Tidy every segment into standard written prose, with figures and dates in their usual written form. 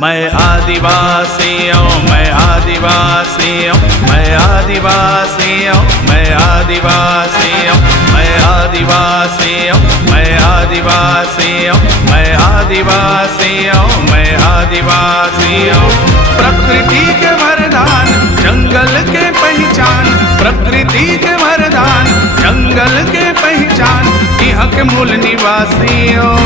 मैं आदिवासी हूँ, मैं आदिवासी हूँ, मैं आदिवासी हूँ, मैं आदिवासी हूँ, मैं आदिवासी हूँ, मैं आदिवासी हूँ, मैं आदिवासी हूँ, मैं आदिवासी हूँ। प्रकृति के वरदान जंगल के पहचान, प्रकृति के वरदान जंगल के पहचान, यहाँ के मूल निवासी हूँ।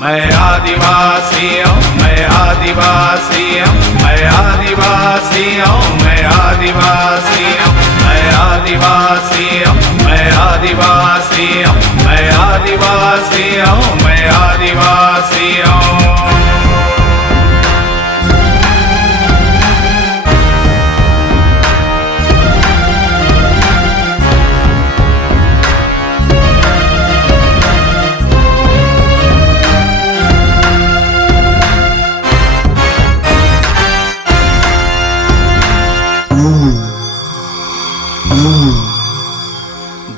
मैं आदिवासी हूँ, मैं आदिवासी हूँ, मैं आदिवासी हूँ, मैं आदिवासी हूँ, मैं आदिवासी हूँ, मैं आदिवासी हूँ, मैं आदिवासी हूँ, मैं आदिवासी हूँ।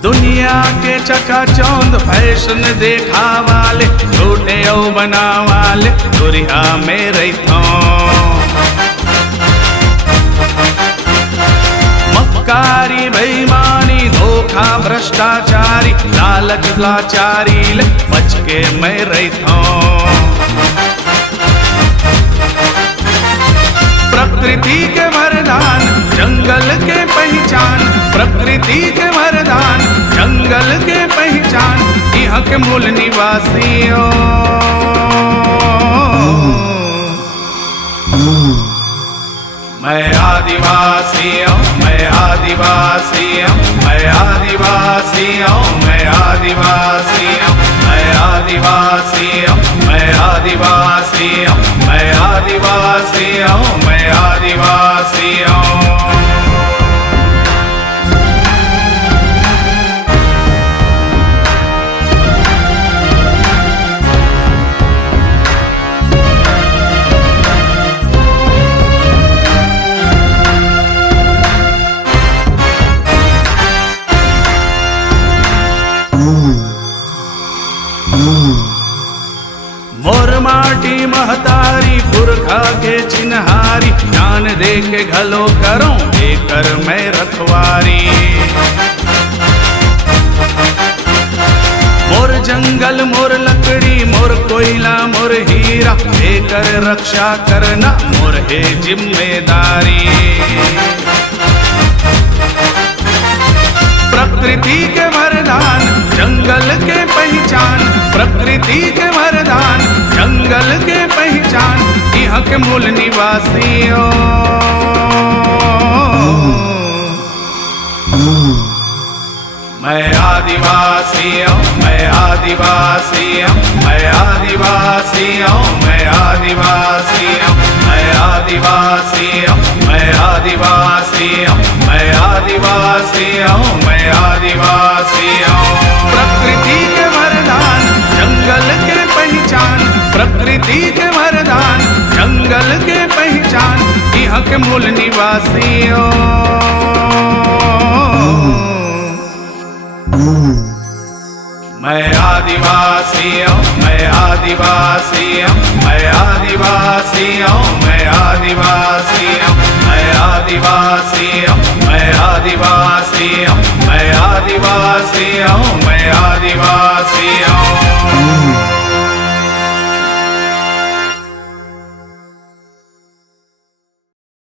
दुनिया के चकाचौंध फैशन देखा वाले झूठे ओ बना वाले दुरिया में रहितो। मक्कारी बेईमानी धोखा भ्रष्टाचारी लालच लाचारी ले बच के मैं रहितो। प्रकृति के वरदान जंगल के पहचान, प्रकृति के वरदान जंगल के पहचान, यहाँ के मूल निवासी हो। मैं आदिवासी हूँ, मैं आदिवासी हूँ, मैं आदिवासी हूँ, मैं आदिवासी हूँ, मैं आदिवासी हूँ, मैं आदिवासी हूँ, मैं आदिवासी हूँ, मैं आदिवासी हूँ। मोर माटी महतारी पुरखा के चिन्हारी, जान दे के घलो करूं देकर मैं रखवारी। मोर जंगल मोर लकड़ी मोर कोयला मोर हीरा, देकर रक्षा करना मोर है जिम्मेदारी। प्रकृति के वरदान जंगल के पहचान, प्रकृति के वरदान जंगल के पहचान, यहाँ के मूल निवासी हो। मैं आदिवासी हूँ, मैं आदिवासी हूँ, मैं आदिवासी हूँ, मैं आदिवासी हूँ, मैं आदिवासी हूँ, मैं आदिवासी हूँ, मैं आदिवासी हूँ, मैं आदिवासी हूँ। प्रकृति के वरदान जंगल के पहचान, प्रकृति के वरदान जंगल के पहचान, यहाँ के मूल निवासी हो। मैं आदिवासी हूँ, मैं आदिवासी हूँ, मैं आदिवासी हूँ, मैं आदिवासी हूँ, मैं आदिवासी हूँ, मैं आदिवासी हूँ, मैं आदिवासी हूँ,